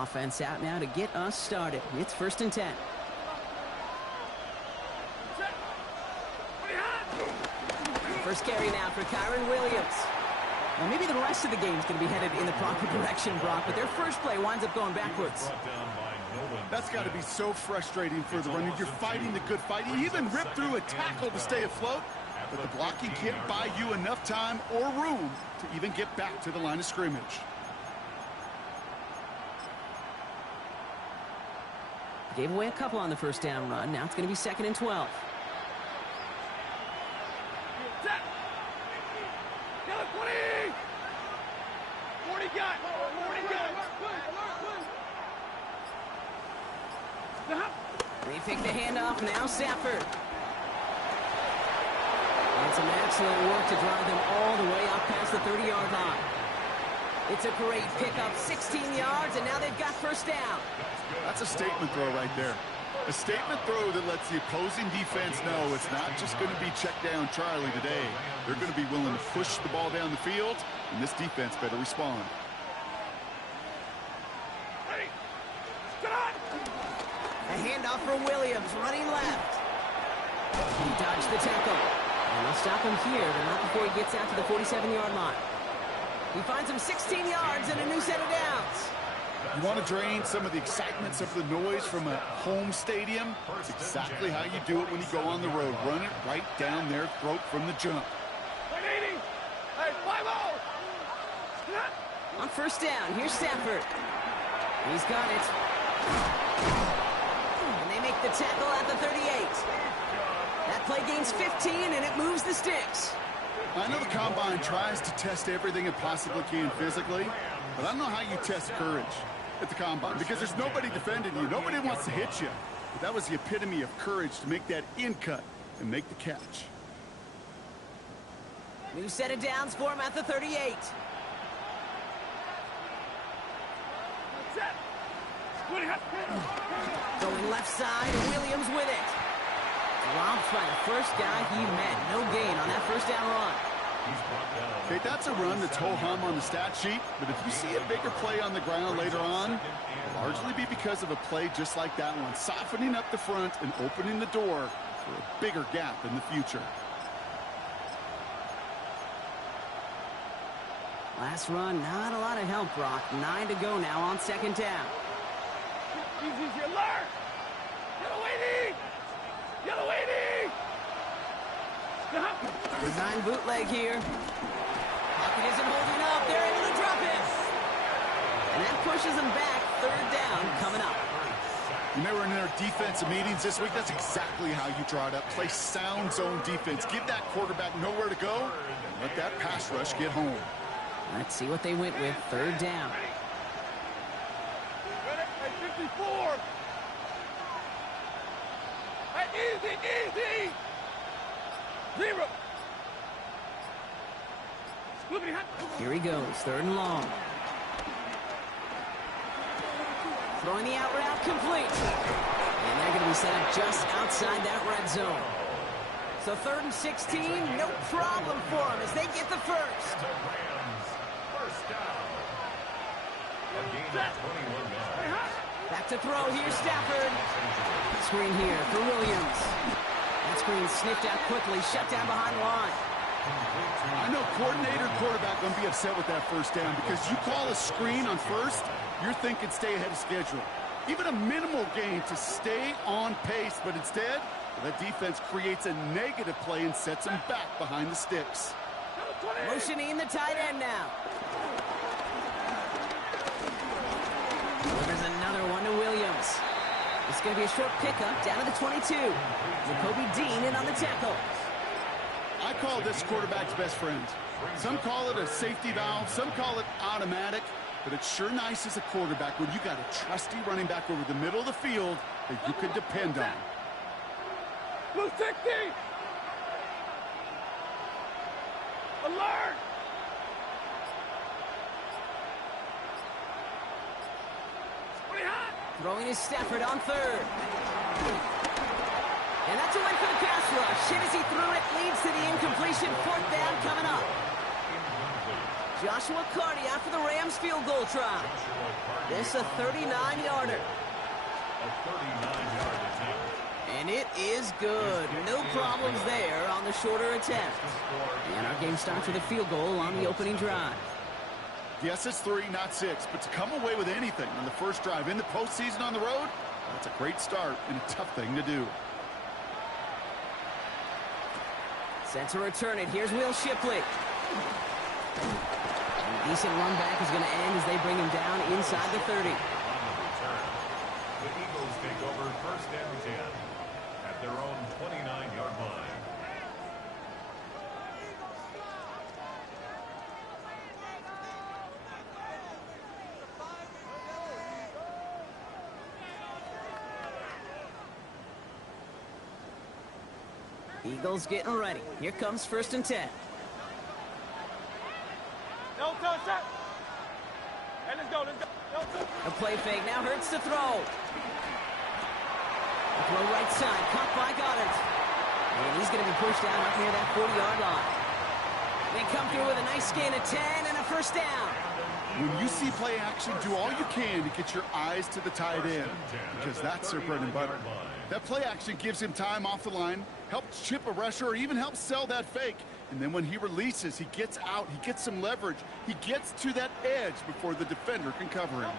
Offense out now to get us started. It's 1st and 10. First carry now for Kyren Williams. Well, maybe the rest of the game is going to be headed in the proper direction, Brock, but their first play winds up going backwards. That's got to be so frustrating for the runner. You're fighting the good fight. You even rip through a tackle to stay afloat, but the blocking can't buy you enough time or room to even get back to the line of scrimmage. Gave away a couple on the first down run. Now it's going to be 2nd and 12. They pick the handoff, now Stafford. And some excellent work to drive them all the way up past the 30-yard line. It's a great pickup, 16 yards, and now they've got first down. That's a statement throw right there. A statement throw that lets the opposing defense know it's not just going to be check down Charlie today. They're going to be willing to push the ball down the field, and this defense better respond. A handoff for Williams, running left. He dodged the tackle. And they'll stop him here, but not before he gets out to the 47-yard line. He finds him 16 yards and a new set of downs. You want to drain some of the excitement, some of the noise from a home stadium? It's exactly how you do it when you go on the road. Run it right down their throat from the jump. On first down, here's Stafford. He's got it. And they make the tackle at the 38. That play gains 15, and it moves the sticks. I know the Combine tries to test everything it possibly can physically, but I don't know how you test courage at the Combine because there's nobody defending you. Nobody wants to hit you. But that was the epitome of courage to make that in cut and make the catch. New set of downs for him at the 38. Going left side, and Williams with it. Dropped by the first guy he met. No gain on that first down run. Okay, that's a run that's ho-hum on the stat sheet, but if you see a bigger play on the ground later on, it'll largely be because of a play just like that one, softening up the front and opening the door for a bigger gap in the future. Last run, not a lot of help, Brock. 9 to go now on second down. Easy, alert! Yellow 80! Yellow 80! Design bootleg here. Pocket isn't holding up. They're able to drop it. And that pushes them back. Third down coming up. When they were in their defensive meetings this week, that's exactly how you draw it up. Play sound zone defense. Give that quarterback nowhere to go. And let that pass rush get home. Let's see what they went with. Third down. 54! Easy! 0! Here he goes. Third and long. Throwing the out route complete. And they're going to be set up just outside that red zone. So 3rd and 16, no problem for them as they get the first. First down. A gain of 21 yards. Back to throw. Here's Stafford. Screen here for Williams. That screen sniffed out quickly, shut down behind the line. I know coordinator and quarterback going to be upset with that first down because you call a screen on first, you're thinking stay ahead of schedule. Even a minimal gain to stay on pace, but instead, that defense creates a negative play and sets them back behind the sticks. Motioning the tight end now. There's another one to Williams. It's going to be a short pickup down to the 22. Jacoby Dean in on the tackle. I call this quarterback's best friend. Some call it a safety valve, some call it automatic, but it's sure nice as a quarterback when you got a trusty running back over the middle of the field that you can depend on. Blue 60! Alert! Throwing is Stafford on third. And that's a win for the pass rush. Hit as he threw it, leads to the incompletion. Fourth down coming up. Joshua Carty after the Rams field goal try. This a 39-yarder. A 39-yard attempt. And it is good. No problems there on the shorter attempt. And our game starts with a field goal on the opening drive. Yes, it's 3, not 6, but to come away with anything on the first drive in the postseason on the road, that's a great start and a tough thing to do. Set to return it. Here's Will Shipley. A decent run back is going to end as they bring him down inside the 30. On the return, the Eagles take over first and 10 at their own 29-yard line. Eagles getting ready. Here comes first and 10. No touch that. Hey, let's go. No touch. A play fake. Now Hurts to throw. A throw right side. Caught by Goddard. And he's going to be pushed down up near that 40-yard line. They come through with a nice gain of 10 and a first down. When you see play action, do all you can to get your eyes to the tight end, because that's their bread and butter. That play action gives him time off the line, helps chip a rusher, or even helps sell that fake. And then when he releases, he gets out, he gets some leverage. He gets to that edge before the defender can cover him.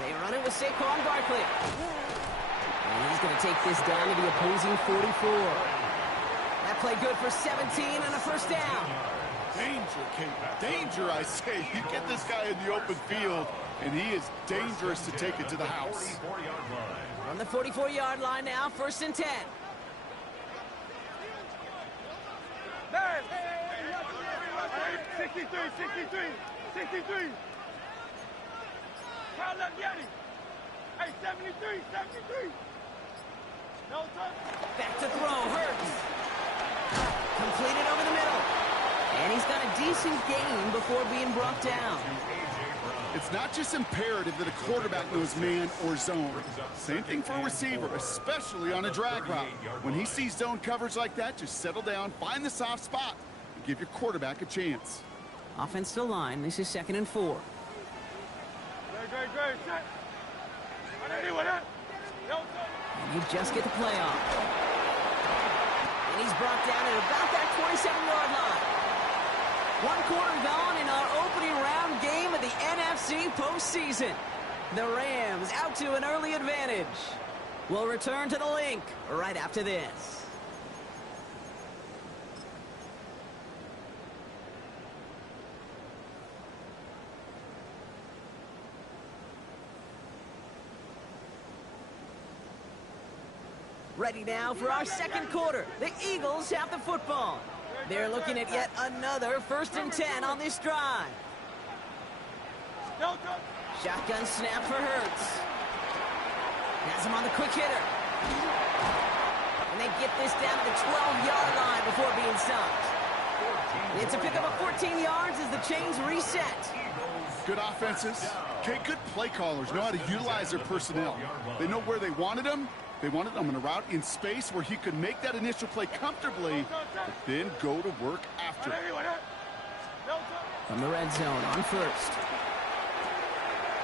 They run it with Saquon Barkley. And he's going to take this down to the opposing 44. That play good for 17 and a first down. Danger, Kate. Danger, I say. You get this guy in the open field, and he is dangerous to take it to the house. 44-yard line. On the 44-yard line now, first and 10. Man. 63. Count up, Yeti. Hey, 73. No touch. Back to throw, Hurts. Completed over the middle. And he's got a decent gain before being brought down. It's not just imperative that a quarterback knows man or zone. Same thing for a receiver, especially on a drag route. When he sees zone coverage like that, just settle down, find the soft spot, and give your quarterback a chance. Offensive line, this is 2nd and 4. Great. Set. And you just get the play off. And he's brought down at about that 27-yard line. 1 quarter gone in our opening round game of the NFC postseason. The Rams out to an early advantage. We'll return to the link right after this. Ready now for our second quarter. The Eagles have the football. They're looking at yet another 1st and 10 on this drive. Shotgun snap for Hurts. Has him on the quick hitter. And they get this down to the 12-yard line before being stopped. It's a pickup of 14 yards as the chains reset. Good offenses. Okay, good play callers know how to utilize their personnel. They know where they wanted them. They wanted him on a route in space where he could make that initial play comfortably, but then go to work after. From the red zone on first.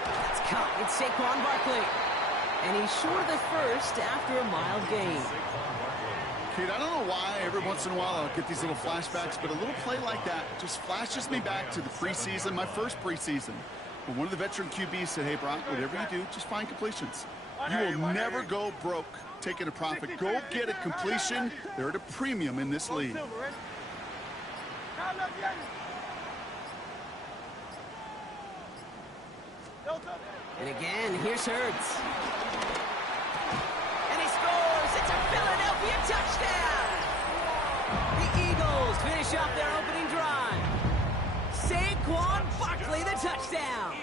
That's caught. It's Saquon Barkley. And he's short of the first after a mild gain. Kate, I don't know why every once in a while I'll get these little flashbacks, but a little play like that just flashes me back to the preseason, my first preseason. When one of the veteran QBs said, hey, Brock, whatever you do, just find completions. You will never go broke taking a profit. Go get a completion. They're at a premium in this league. And again, here's Hurts. And he scores. It's a Philadelphia touchdown. The Eagles finish off their opening drive. Saquon Barkley, the touchdown.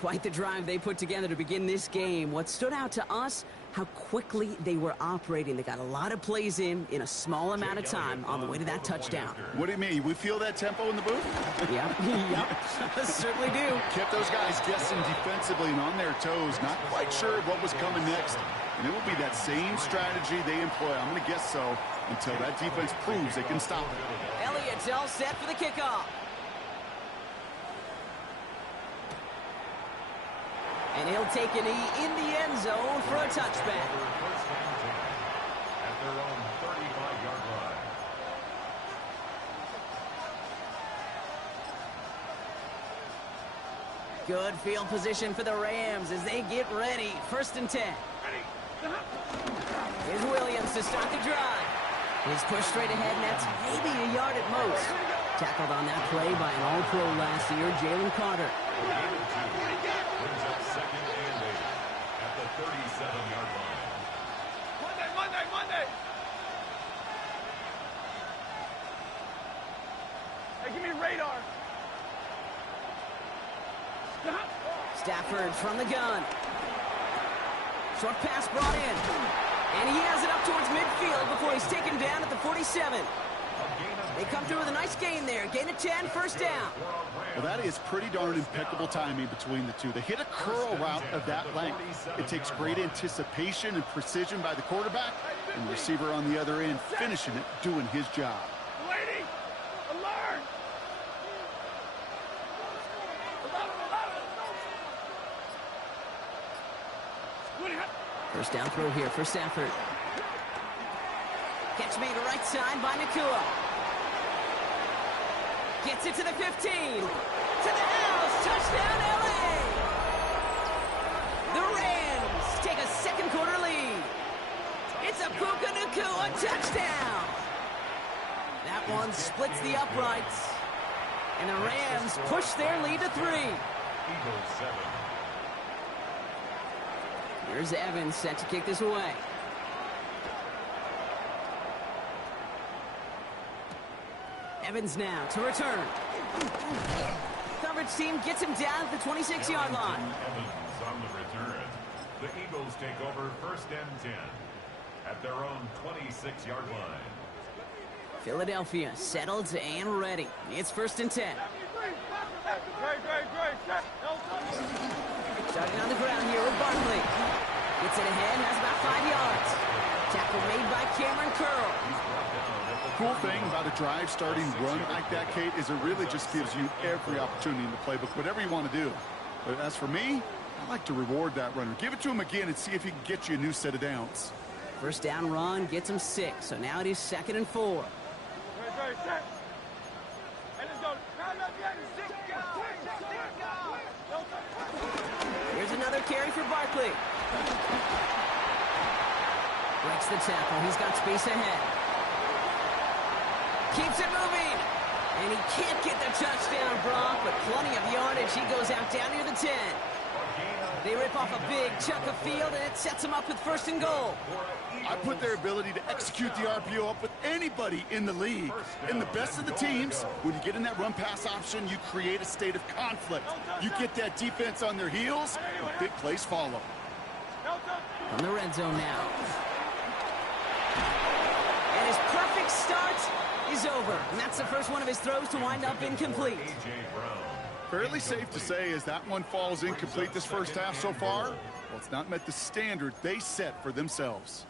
Quite the drive they put together to begin this game. What stood out to us, how quickly they were operating. They got a lot of plays in a small amount of time on the way to that touchdown. What do you mean? We feel that tempo in the booth? Yep, certainly do. Kept those guys guessing defensively and on their toes, not quite sure what was coming next. And it will be that same strategy they employ, I'm going to guess so, until that defense proves they can stop it. Elliott Elliott's all set for the kickoff. And he'll take a knee in the end zone for a touchback. First and 10 at their own 35-yard line. Good field position for the Rams as they get ready. First and 10. Here's Williams to start the drive. His push straight ahead, and that's maybe a yard at most. Tackled on that play by an All-Pro last year, Jalen Carter. Brings up second and 8 at the 37-yard line. Monday! Hey, give me radar. Stafford from the gun. Short pass brought in. And he has it up towards midfield before he's taken down at the 47. They come through with a nice gain there. Gain of 10, first down. Well, that is pretty darn impeccable timing between the two. They hit a curl route of that length. It takes great anticipation and precision by the quarterback, and the receiver on the other end finishing it, doing his job. Lady, alert! First down throw here for Stafford. Catch made right side by Nakua. Gets it to the 15. To the house. Touchdown, LA! The Rams take a second quarter lead. It's a Puka Nakua touchdown. That one splits the uprights. And the Rams push their lead to 3. Eagles 7. Here's Evans set to kick this away. Evans now to return. Coverage team gets him down at the 26-yard line. Evans on the return. The Eagles take over first and 10 at their own 26-yard line. Philadelphia settled and ready. It's first and 10. Starting on the ground here with Barkley. Gets it ahead, has about 5 yards. Tackle made by Cameron Curl. Cool thing about a drive starting run like that, Kate, is it really just gives you every opportunity in the playbook, whatever you want to do. But as for me, I like to reward that runner. Give it to him again and see if he can get you a new set of downs. First down run gets him 6, so now it is 2nd and 4. Here's another carry for Barkley. Breaks the tackle. He's got space ahead. Keeps it moving. And he can't get the touchdown, Brock, but plenty of yardage. He goes out down near the 10. They rip off a big chunk of field, and it sets them up with first and goal. I put their ability to execute the RPO up with anybody in the league. In the best of the teams, when you get in that run-pass option, you create a state of conflict. You get that defense on their heels, and big plays follow. From the red zone now. And his perfect start is over. And that's the first one of his throws to wind up incomplete. Fairly safe to say as that one falls incomplete this first half so far, well, it's not met the standard they set for themselves.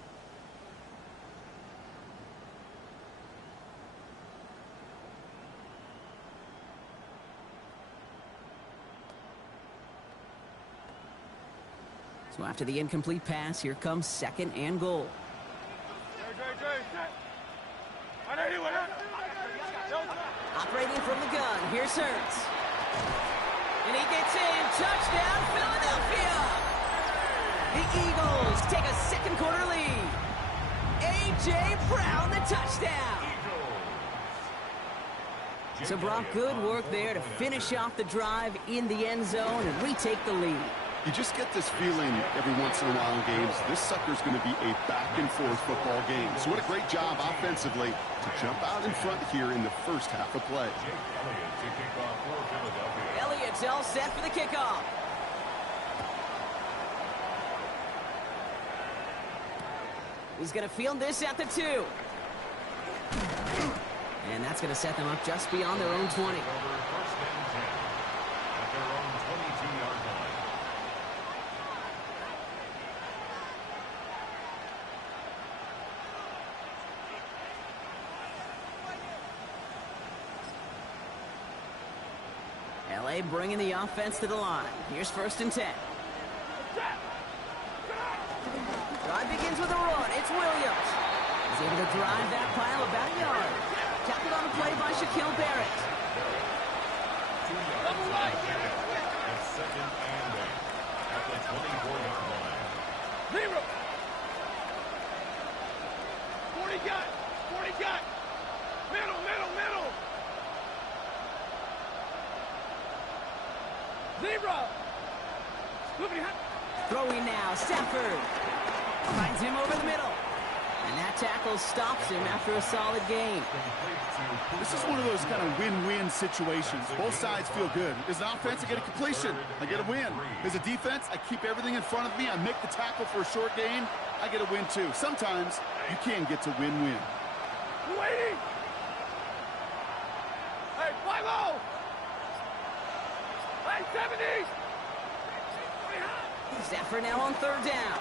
So after the incomplete pass, here comes 2nd and goal. Operating from the gun, here's Hurts. And he gets in, touchdown, Philadelphia! The Eagles take a second quarter lead. A.J. Brown, the touchdown! So Brock, good work there to finish off the drive in the end zone and retake the lead. You just get this feeling every once in a while in games, this sucker's going to be a back-and-forth football game. So what a great job offensively to jump out in front here in the first half of play. Elliott's all set for the kickoff. He's going to field this at the 2. And that's going to set them up just beyond their own 20. bringing the offense to the line. Here's 1st and 10. Drive begins with a run. It's Williams. He's able to drive that pile about a yard. Tackled on the play by Shaquille Barrett. Double right. It's 2nd and 8 at the 24-yard line. Zero. 40 got. 40 got. Middle, middle, middle. Zebra. Look at Throwing now, Stafford. Finds him over the middle. And that tackle stops him after a solid gain. This is one of those kind of win-win situations. Both sides feel good. As an offense, I get a completion. I get a win. As a defense, I keep everything in front of me. I make the tackle for a short gain. I get a win, too. Sometimes you can get to win-win. waiting. Hey, 5-0. Hey, 70. Stafford now on 3rd down.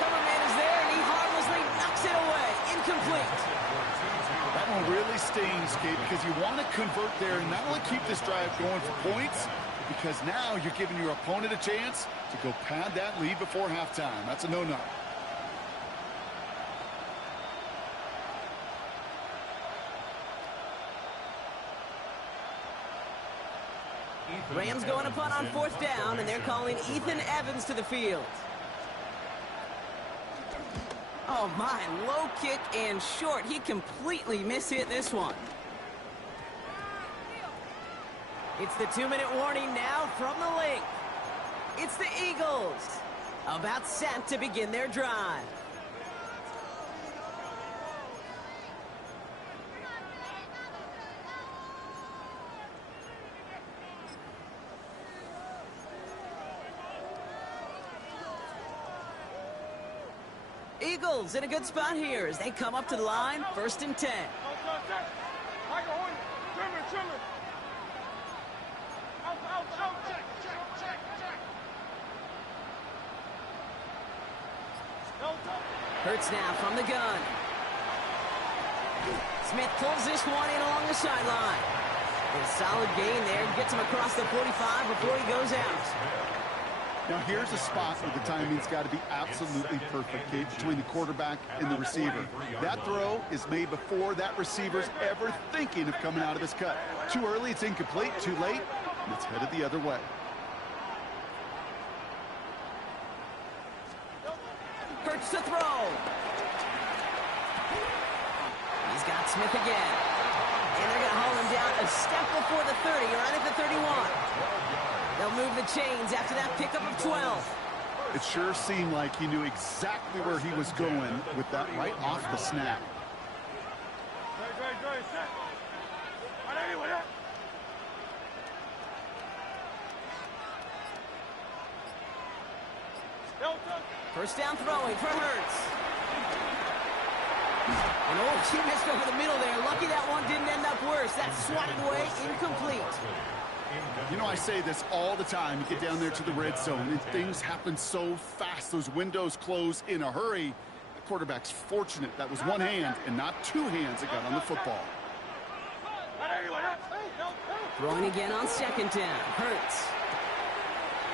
Cover man is there, and he harmlessly knocks it away. Incomplete. That one really stings, Kate, because you want to convert there and not only keep this drive going for points, because now you're giving your opponent a chance to go pad that lead before halftime. That's a no-no. Rams going to punt on 4th down, and they're calling Ethan Evans to the field. Oh, my, low kick and short. He completely mishit this one. It's the 2-minute warning now from the link. It's the Eagles, about set to begin their drive. Eagles in a good spot here as they come up to the line, 1st and 10. Hurts now from the gun. Smith pulls this one in along the sideline. A solid gain there, gets him across the 45 before he goes out. Now here's a spot where the timing's got to be absolutely perfect, Kate, between the quarterback and the receiver. That throw is made before that receiver's ever thinking of coming out of his cut. Too early, it's incomplete. Too late, it's headed the other way. Hurts to throw. He's got Smith again. And they're going to haul him down a step before the 30, or right at the 31. They'll move the chains after that pickup of 12. It sure seemed like he knew exactly where he was going with that right off the snap. First down throwing for Hurts. And he missed over the middle there. Lucky that one didn't end up worse. That's swatted away, incomplete. You know, I say this all the time. You get down there to the red zone, and things happen so fast. Those windows close in a hurry. The quarterback's fortunate that was one hand and not two hands that got on the football. Throwing again on 2nd down. Hurts.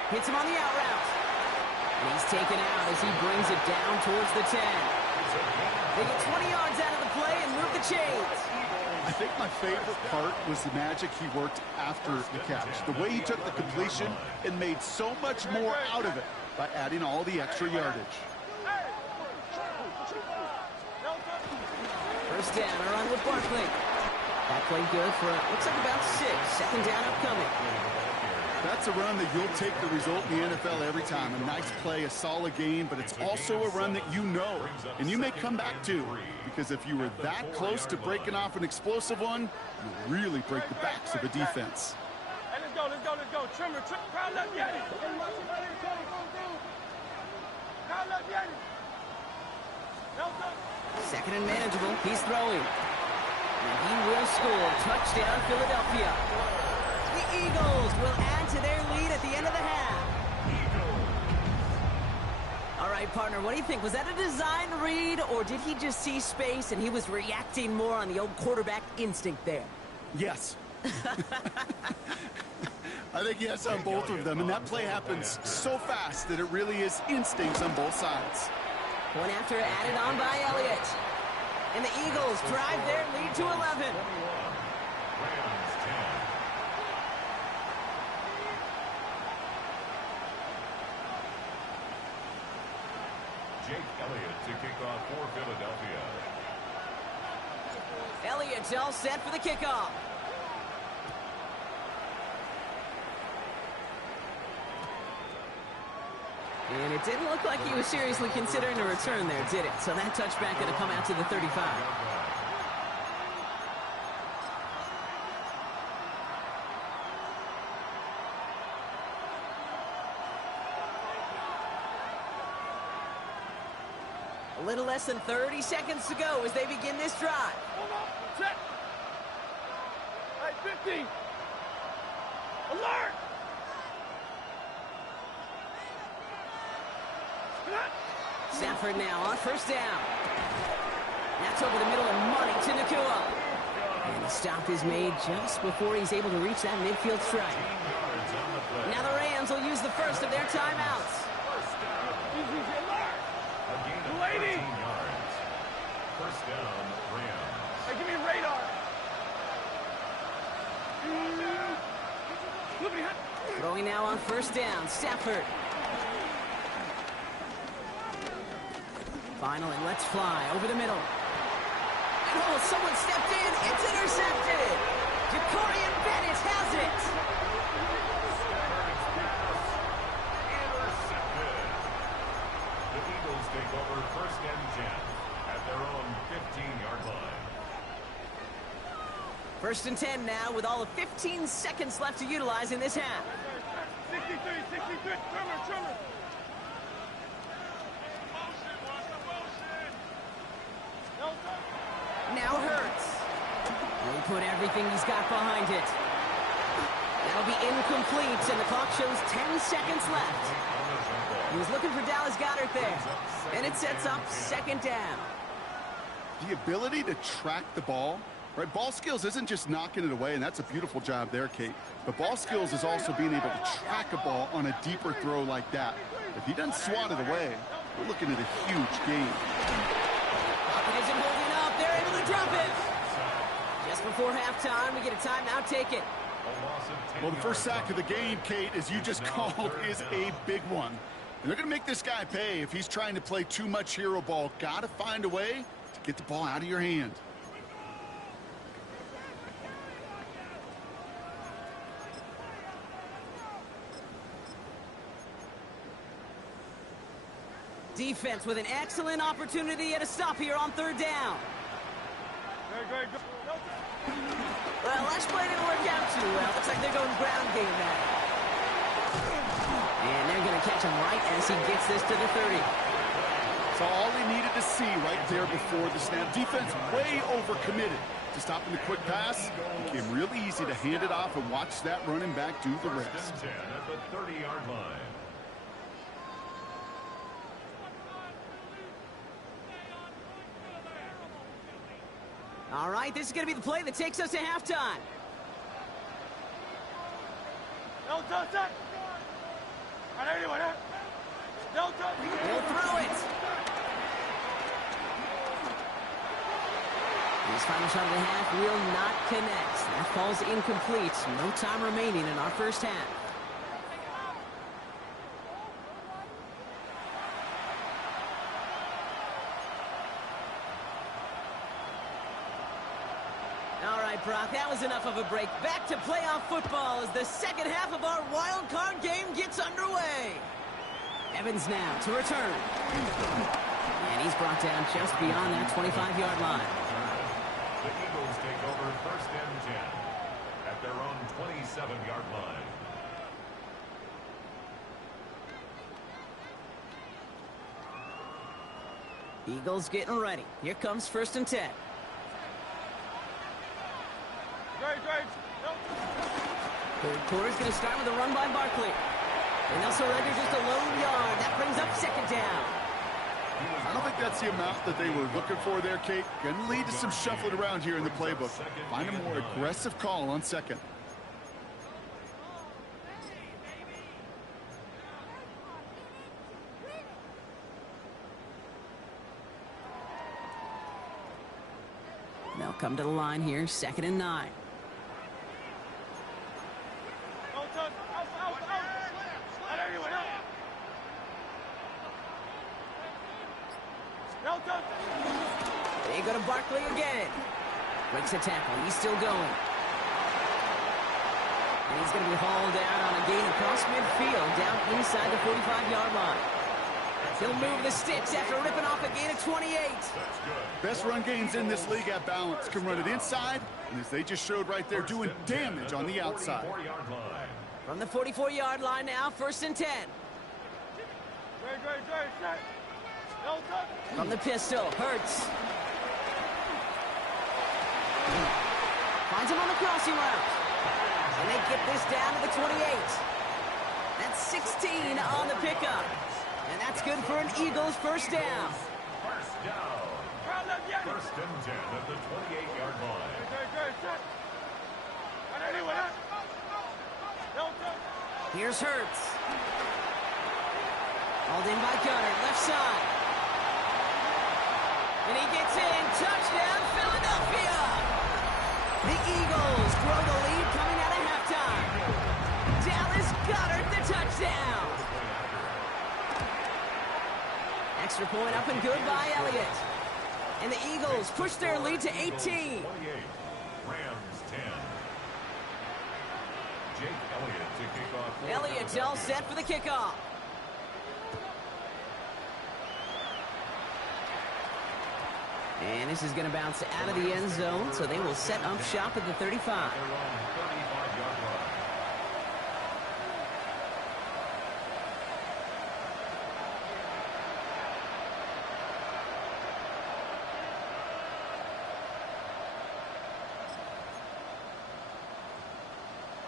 Hits him on the out route. And he's taken out as he brings it down towards the 10. They get 20 yards out of the play and move the chains. I think my favorite part was the magic he worked after the catch. The way he took the completion and made so much more out of it by adding all the extra yardage. First down, a run with Barkley. That played good for, looks like about 6. 2nd down upcoming. That's a run that you'll take the result in the NFL every time. A nice play, a solid game, but it's also a run that you know, and you may come back to, because if you were that close to breaking off an explosive one, you really break the backs of a defense. Hey, let's go, let's go, let's go. Trimmer, crowd left Yeti. Crowd left Yeti. 2nd and manageable. He's throwing. And he will score. Touchdown, Philadelphia. The Eagles will add to their lead at the end of the half. All right, partner, what do you think? Was that a design read, or did he just see space and he was reacting more on the old quarterback instinct there? Yes, I think yes on both of them, and that play happens so fast that it really is instincts on both sides. One after added on by Elliott. And the Eagles drive their lead to 11. Rams 10. Jake Elliott to kick off for Philadelphia. Elliott's all set for the kickoff. And it didn't look like he was seriously considering a return there, did it? So that touchback going to come out to the 35. A little less than 30 seconds to go as they begin this drive. Hold on. Check. Hey, 15. Alert. Stafford now on first down. That's over the middle and money to Nacua. And the stop is made just before he's able to reach that midfield strike. Now the Rams will use the first of their timeouts. Easy, alert. A gain of 13 yards. First down, Rams. Hey, give me a radar. Throwing now on first down, Stafford. Finally, let's fly over the middle. And oh, someone stepped in. It's intercepted. Jacorian Bennett has it. Intercepted. The Eagles take over first and 10 at their own 15-yard line. First and 10 now with all of 15 seconds left to utilize in this half. 63, trimmer. Now Hurts. He put everything he's got behind it. That'll be incomplete, and the clock shows 10 seconds left. He was looking for Dallas Goedert there. And it sets up second down. The ability to track the ball, right? Ball skills isn't just knocking it away, and that's a beautiful job there, Kate. But ball skills is also being able to track a ball on a deeper throw like that. If he doesn't swat it away, we're looking at a huge game. Pocket isn't holding up. They're able to drop it. Just before halftime, we get a timeout taken. Well, the first sack of the game, Kate, as you just called, is a big one. And they're going to make this guy pay if he's trying to play too much hero ball. Got to find a way to get the ball out of your hand. Defense with an excellent opportunity at a stop here on third down. Great. Well, last play didn't work out too well. Looks like they're going ground game now. And they're going to catch him right as he gets this to the 30. So all he needed to see right there before the snap. Defense way overcommitted to stopping the quick pass. It became really easy to hand it off and watch that running back do the rest. First and 10 at the 30-yard line. All right, this is going to be the play that takes us to halftime. No touch that. Anyway, no touch. He'll throw it. His final shot of the half will not connect. That falls incomplete. No time remaining in our first half. All right, Brock, that was enough of a break. Back to playoff football as the second half of our wild card game gets underway. Evans now to return. And he's brought down just beyond that 25-yard line. The Eagles take over first and 10 at their own 27-yard line. Eagles getting ready. Here comes first and 10. Great. Third quarter's going to start with a run by Barkley. And they'll surrender just a lone yard. That brings up second down. I don't think think that's the amount that they were looking for there, Kate. Going to lead to some shuffling around here in the playbook. Find a more aggressive call on second. They'll come to the line here, 2nd and 9. They go to Barkley again. Breaks a tackle. He's still going. And he's going to be hauled down on a gain across midfield, down inside the 45-yard line. He'll move the sticks after ripping off a gain of 28. Best run games in this league at balance. Can run it inside, and as they just showed right there, doing damage on the outside. From the 44-yard line now, 1st and 10. From the pistol, Hurts. Finds him on the crossing route. And they get this down to the 28. That's 16 on the pickup. And that's good for an Eagles first down. First down. 1st and 10 at the 28-yard line. Here's Hurts. Hauled in by Goddard, left side. And he gets in. Touchdown, Philadelphia! The Eagles grow the lead coming out of halftime. Dallas Goddard, the touchdown. Extra point up and good by Elliott. And the Eagles push their lead to 18. 28, Rams 10. Jake Elliott to kick off. Elliott's all set for the kickoff. And this is going to bounce out of the end zone, so they will set up shop at the 35. They're on 35-yard line.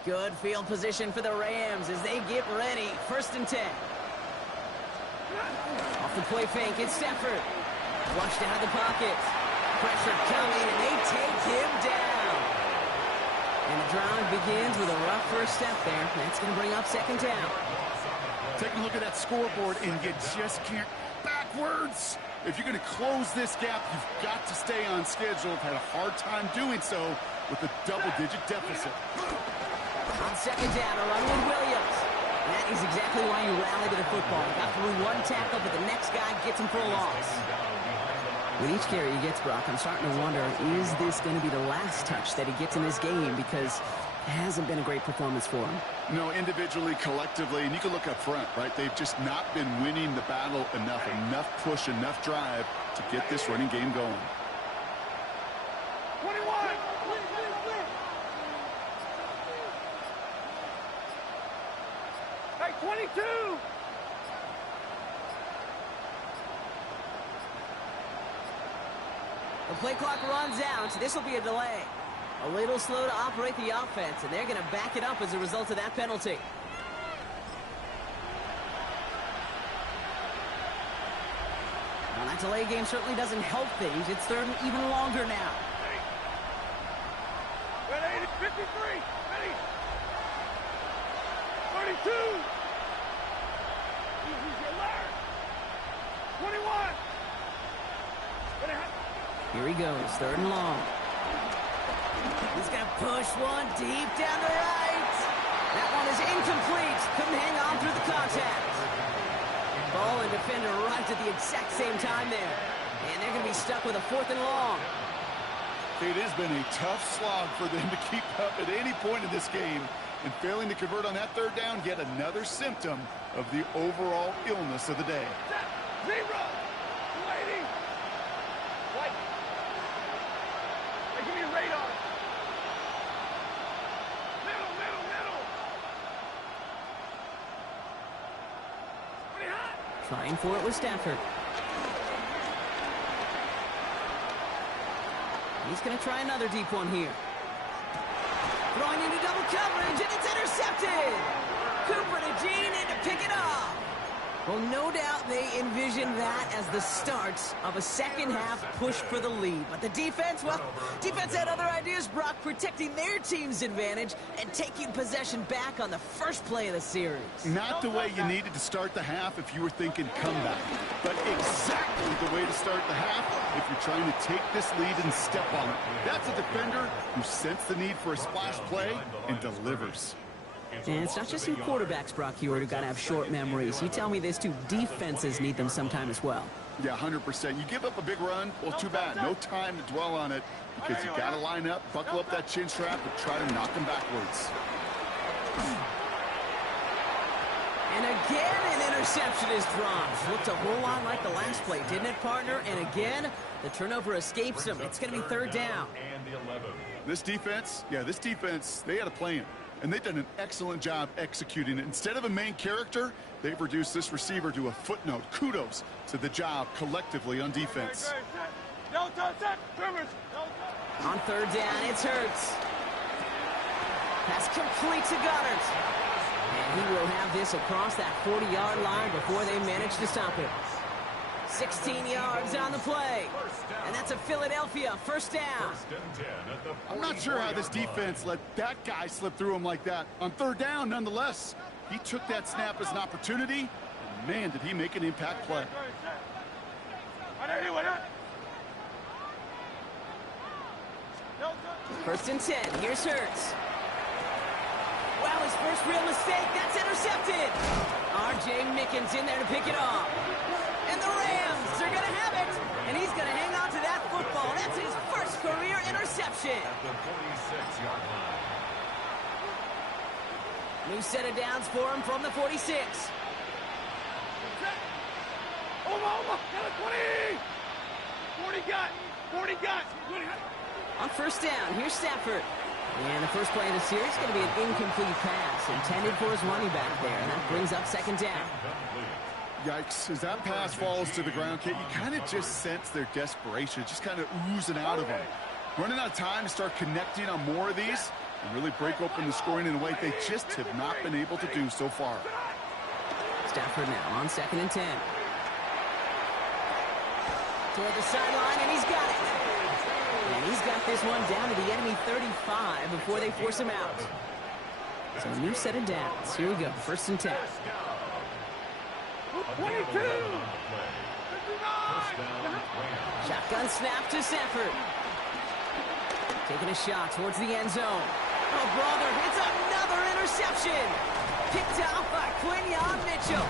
Good field position for the Rams as they get ready. 1st and 10. Off the play fake, it's Stafford. Flushed out of the pocket. Pressure coming, and they take him down. And the drive begins with a rough first step there. That's going to bring up 2nd down. Take a look at that scoreboard, and you just can't backwards. If you're going to close this gap, you've got to stay on schedule. I've had a hard time doing so with a double-digit deficit. On 2nd down, a run with Williams. And that is exactly why you rally to the football. Got through one tackle, but the next guy gets him for a loss. With each carry he gets, Brock, I'm starting to wonder, is this going to be the last touch that he gets in this game? Because it hasn't been a great performance for him. No, individually, collectively, and you can look up front, right? They've just not been winning the battle enough push, enough drive to get this running game going. 21! Hey, 22! The play clock runs out, so this will be a delay. A little slow to operate the offense, and they're going to back it up as a result of that penalty. Well, that delay game certainly doesn't help things. It's 3rd and even longer now. Ready? 53! Ready? 32! Easy, you learn! 21! Here he goes, 3rd and long. He's going to push one deep down the right. That one is incomplete. Couldn't hang on through the contact. Ball and defender right at the exact same time there. And they're going to be stuck with a 4th and long. It has been a tough slog for them to keep up at any point in this game. And failing to convert on that 3rd down, yet another symptom of the overall illness of the day. Zero! Waiting! White! Hey, give me a radar! Middle! Pretty hot! Trying for it with Stafford. He's going to try another deep one here. Throwing into double coverage, and it's intercepted! Cooper to Jean in to pick it off. Well, no doubt they envision that as the start of a second-half push for the lead. But the defense, well, defense had other ideas, Brock, protecting their team's advantage and taking possession back on the first play of the series. Not the way you needed to start the half if you were thinking comeback, but exactly the way to start the half if you're trying to take this lead and step on it. That's a defender who sensed the need for a splash play and delivers. And it's not just in quarterbacks, Brock Huard, who got to have short memories. You tell me this too, defenses need them sometime as well. Yeah, 100%. You give up a big run, well, too bad. No time to dwell on it because you got to line up, buckle up that chin strap, and try to knock them backwards. And again, an interception is dropped. Looked a whole lot like the last play, didn't it, partner? And again, the turnover escapes him. It's going to be third down. This defense, they had a plan. And they've done an excellent job executing it. Instead of a main character, they've reduced this receiver to a footnote. Kudos to the job collectively on defense. On third down, it's Hurts. Pass complete to Goddard. And he will have this across that 40-yard line before they manage to stop it. 16 yards on the play. And that's a Philadelphia first down. I'm not sure how this defense let that guy slip through him like that. On third down, nonetheless, he took that snap as an opportunity. And man, did he make an impact play. First and 10. Here's Hurts. Wow, his first real mistake. That's intercepted. R.J. Mickens in there to pick it off. And the Rams are going to have it. And he's going to hang on to that football. That's his first career interception. At the 46-yard line. New set of downs for him from the 46. Over, got a 20. 40 got. On first down, here's Stafford. And the first play of the series is going to be an incomplete pass intended for his running back there. And that brings up second down. Yikes, as that pass falls to the ground, Kate, you kind of just sense their desperation, just kind of oozing out of them. Running out of time to start connecting on more of these and really break open the scoring in a way they just have not been able to do so far. Stafford now on second and 10. Toward the sideline, and he's got it. And he's got this one down to the enemy 35 before they force him out. So a new set of downs. Here we go, first and 10. 22. Shotgun snap to Stafford. Taking a shot towards the end zone. Oh, brother, it's another interception. Picked off by Quinyon Mitchell.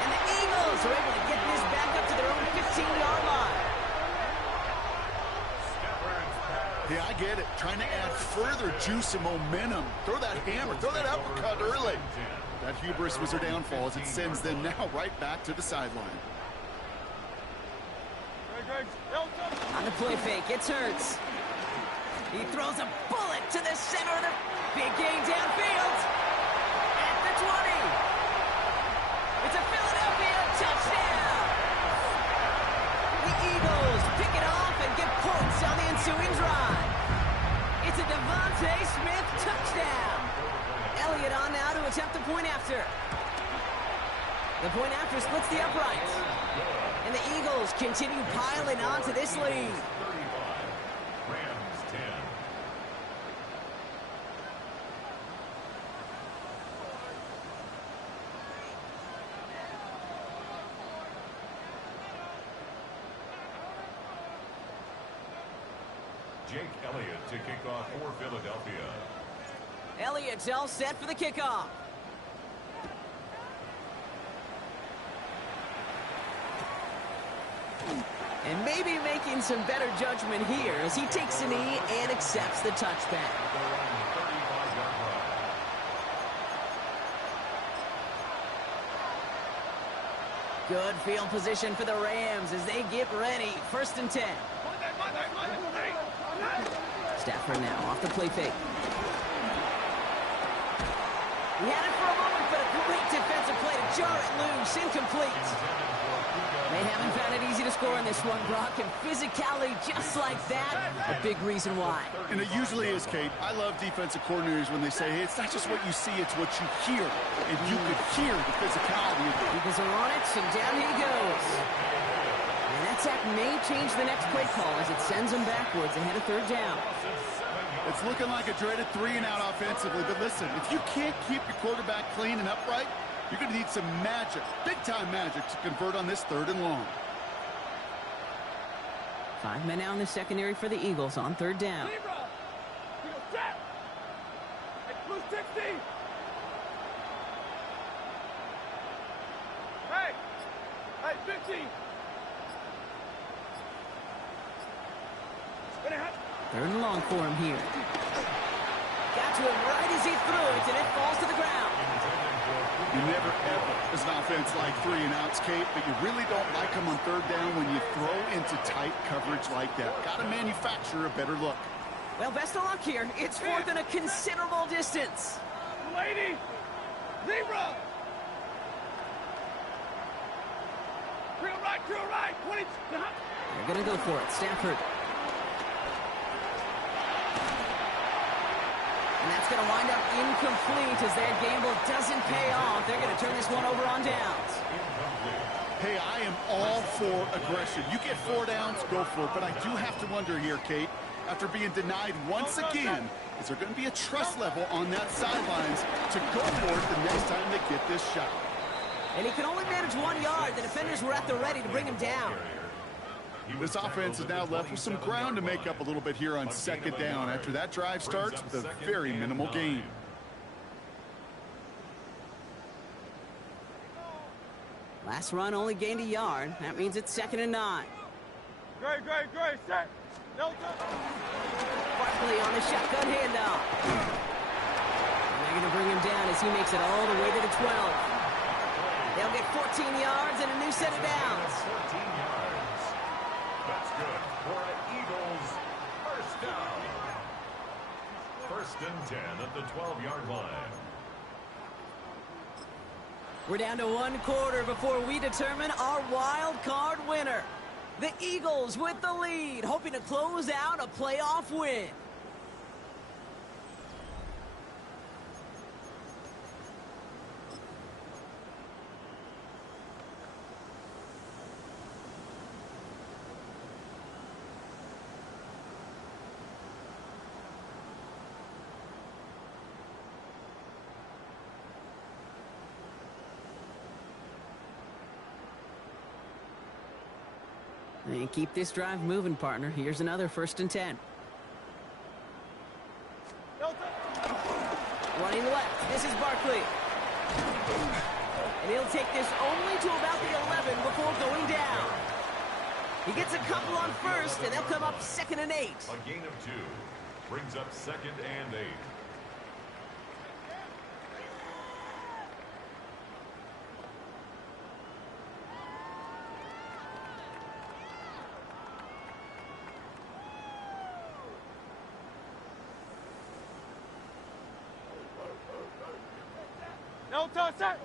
And the Eagles are able to get this back up to their own 15-yard line. Yeah, I get it. Trying to add further juice and momentum. Throw that hammer, throw that uppercut early. That hubris was their downfall as it sends them now right back to the sideline. On the play fake, it's Hurts. He throws a bullet to the center of the big game downfield. At the 20. It's a Philadelphia touchdown. The Eagles pick it off and get points on the ensuing drive. It's a Devontae Smith touchdown. Elliott on now to attempt the point after. The point after splits the uprights. And the Eagles continue piling on to this lead. Rams 10. Jake Elliott to kick off for Philadelphia. Elliott's all set for the kickoff. And maybe making some better judgment here as he takes a knee and accepts the touchback. Good field position for the Rams as they get ready. First and 10. Stafford now off the play fake. He had it for a moment, but a great defensive play to jar it loose. Incomplete. They haven't found it easy to score score in this one, Brock, and physicality just like that, a big reason why. And it usually is, Kate. I love defensive coordinators when they say, hey, it's not just what you see, it's what you hear. And you could hear the physicality of it. Eagles are on it, and down he goes. And that sack may change the next play call as it sends them backwards ahead of third down. It's looking like a dreaded 3-and-out offensively, but listen, if you can't keep your quarterback clean and upright, you're going to need some magic, big-time magic, to convert on this 3rd and long. 5 men out in the secondary for the Eagles on 3rd down. Libra! You go set! Hey, blue 60! Hey! Hey, 50! Gonna have... 3rd and long for him here. Got to him right as he threw it, and it falls to the ground. You never, ever, as an offense, like 3-and-outs, Kate, but you really don't like them on 3rd down when you throw into tight coverage like that. Got to manufacture a better look. Well, best of luck here. It's 4th and a considerable distance. Lady! Zebra! Real right, 20... They're going to go for it. Stafford. And that's going to wind up incomplete as their gamble doesn't pay off. They're going to turn this one over on downs. Hey, I am all for aggression. You get 4 downs, go for it. But I do have to wonder here, Kate, after being denied once again, is there going to be a trust level on that sidelines to go for it the next time they get this shot? And he can only manage 1 yard. The defenders were at the ready to bring him down. This offense is now left with some ground to make up a little bit here on 2nd down after that drive starts with a very minimal gain. Last run only gained a yard. That means it's 2nd and 9. Great, set! No touch! Barkley on a shotgun handoff. And they're going to bring him down as he makes it all the way to the 12. They'll get 14 yards and a new set of downs. 14 yards. That's good for an Eagles first down. 1st and 10 at the 12-yard line. We're down to 1 quarter before we determine our wild card winner. The Eagles with the lead, hoping to close out a playoff win. And keep this drive moving, partner. Here's another 1st and 10. Running left. This is Barkley. And he'll take this only to about the 11 before going down. He gets a couple on 1st, and they'll come up 2nd and 8. A gain of 2 brings up 2nd and 8. No touch, set!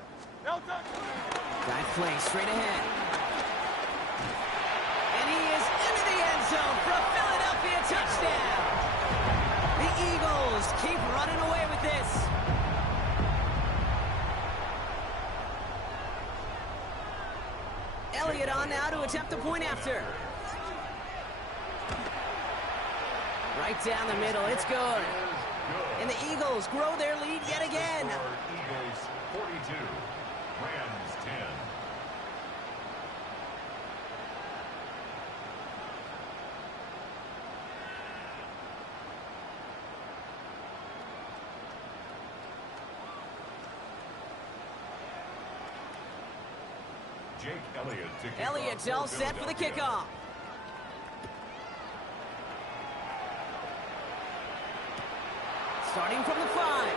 No touch! Dive play straight ahead. And he is into the end zone for a Philadelphia touchdown. The Eagles keep running away with this. Elliott on now to attempt the point after. Right down the middle. It's good. And the Eagles grow their lead yet again. Eagles 42, Rams 10. Jake Elliott to kick Elliott's off all set for the Philadelphia. kickoff. Starting from the 5.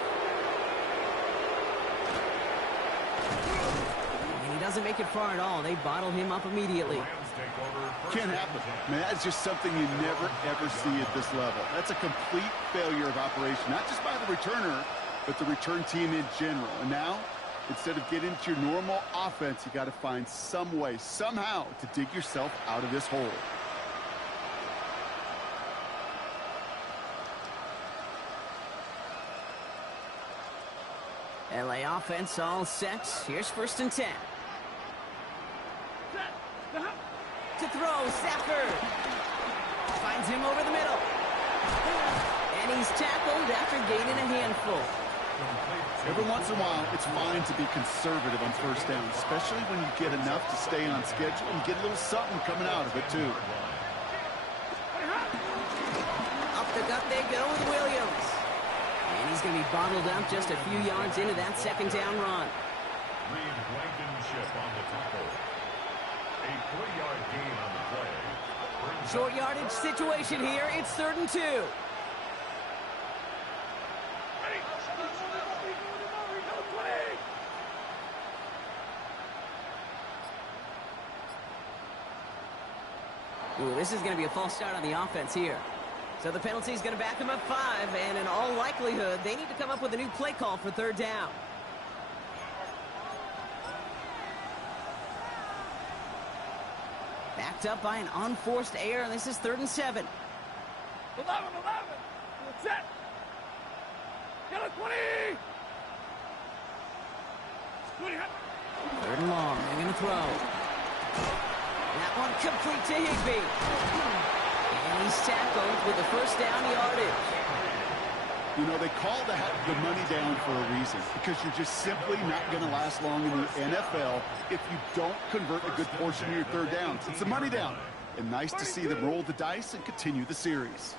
And he doesn't make it far at all. They bottle him up immediately. Rams take over first Can't and happen. 10. Man, that's just something you never, ever see at this level. That's a complete failure of operation, not just by the returner, but the return team in general. And now, Instead of getting into your normal offense, you got to find some way, somehow, to dig yourself out of this hole. LA offense all set. Here's 1st and 10. To throw, Stafford. Finds him over the middle. And he's tackled after gaining a handful. Every once in a while, it's fine to be conservative on 1st down, especially when you get enough to stay on schedule and get a little something coming out of it, too. Up the gut they go with Williams. And he's going to be bottled up just a few yards into that 2nd down run. Reed Blankenship on the tackle. A 3-yard gain on the play. Short yardage situation here. It's 3rd and 2. Ooh, this is going to be a false start on the offense here. So the penalty is going to back them up 5, and in all likelihood, they need to come up with a new play call for 3rd down. Backed up by an unforced error, and this is 3rd and 7. 11. Set. Yellow 20. 3rd and long. They're going to throw. That one complete to Higbee. And he's tackled with the 1st down yardage. You know, they call the money down for a reason, because you're just simply not going to last long in the NFL if you don't convert a good portion of your 3rd downs. It's the money down. And nice to see them roll the dice and continue the series.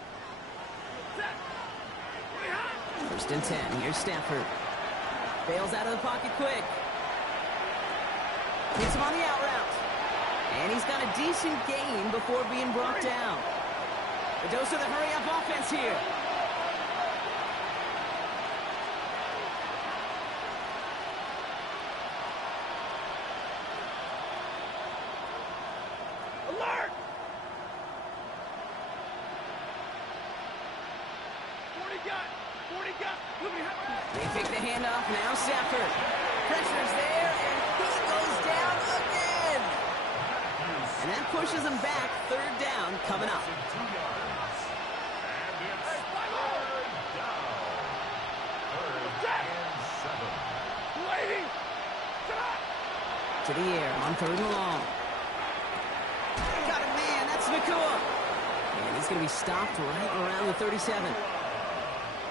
1st and 10. Here's Stafford. Bails out of the pocket quick. Hits him on the out route. And he's got a decent gain before being brought down. A dose of the hurry-up offense here. Alert! 40 got. They pick the handoff now. Stafford. Pressure's there, and he goes down again. And that pushes him back. 3rd down coming up. 2 yards. And it's 3rd down. 3rd and 7. Waiting. To the air on 3rd and long. Got a man. That's Nacua. And he's going to be stopped right around the 37.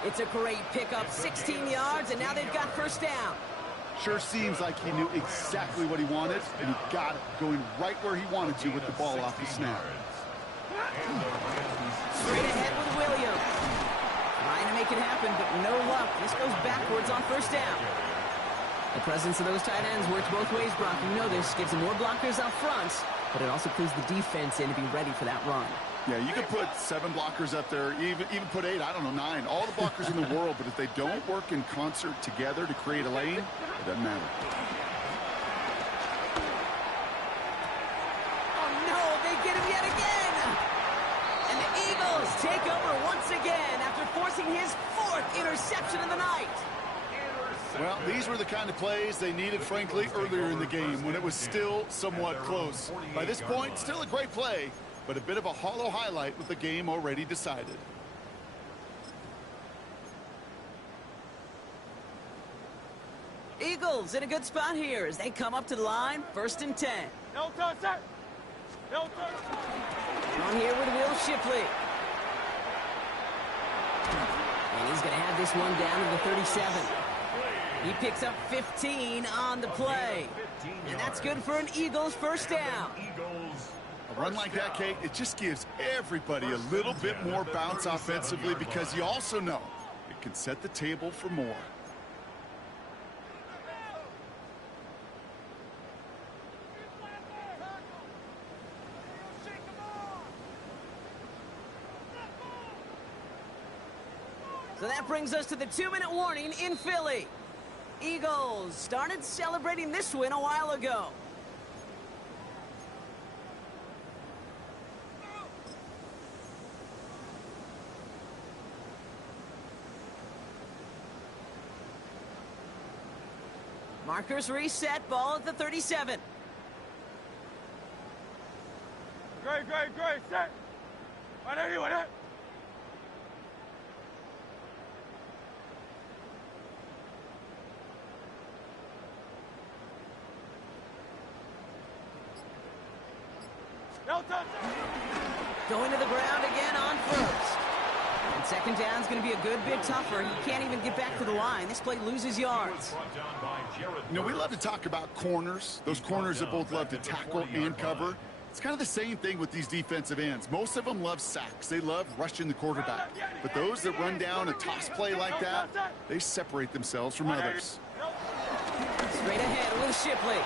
It's a great pickup. 16 yards, and now they've got 1st down. Sure seems like he knew exactly what he wanted, and he got it, going right where he wanted to with the ball off the snap. Straight ahead with Williams. Trying to make it happen, but no luck. This goes backwards on 1st down. The presence of those tight ends works both ways, Brock. You know this. Gives them more blockers up front, but it also clues the defense in to be ready for that run. Yeah, you can put 7 blockers up there, even put 8, I don't know, 9. All the blockers in the world, but if they don't work in concert together to create a lane, it doesn't matter. Oh, no, they get him yet again. And the Eagles take over once again after forcing his 4th interception of the night. Well, these were the kind of plays they needed, frankly, earlier in the game when it was still somewhat close. By this point, still a great play, but a bit of a hollow highlight with the game already decided. Eagles in a good spot here as they come up to the line. 1st and 10. No turn, sir. No turn. On here with Will Shipley. And he's going to have this one down to the 37. He picks up 15 on the play. And that's good for an Eagles 1st down. A run like that, Kate, it just gives everybody a little bit more bounce offensively because you also know it can set the table for more. So that brings us to the 2-minute warning in Philly. Eagles started celebrating this win a while ago. Markers reset, ball at the 37. Great, set. On anyone, eh? No touch. Going to the ground again on first. And second down's going to be a good bit tougher. He can't even get back to the line. This play loses yards. You know, we love to talk about corners, those corners that both love to tackle and cover. It's kind of the same thing with these defensive ends. Most of them love sacks. They love rushing the quarterback. But those that run down a toss play like that, they separate themselves from others. Straight ahead with Shipley.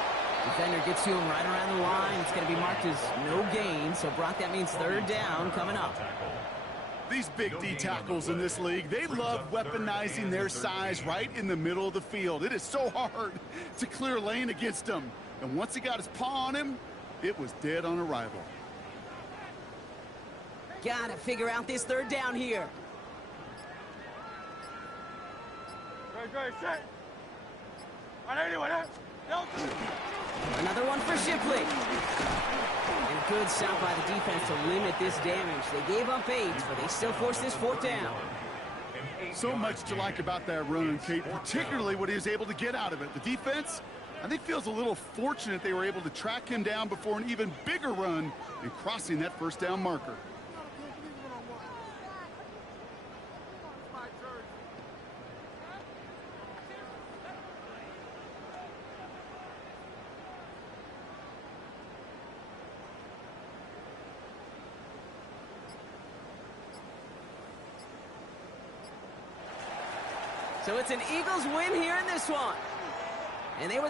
Defender gets to him right around the line. It's going to be marked as no gain. So, Brock, that means third down coming up. These big D tackles in this league, they love weaponizing their size right in the middle of the field. It is so hard to clear lane against them. And once he got his paw on him, it was dead on arrival. Gotta figure out this third down here. Great, set. On anyone, eh? No. Another one for Shipley. And good stop by the defense to limit this damage. They gave up 8, but they still forced this fourth down. So much to like about that run, Kate, particularly what he was able to get out of it. The defense, I think, feels a little fortunate they were able to track him down before an even bigger run and crossing that first down marker. So it's an Eagles win here in this one. And they were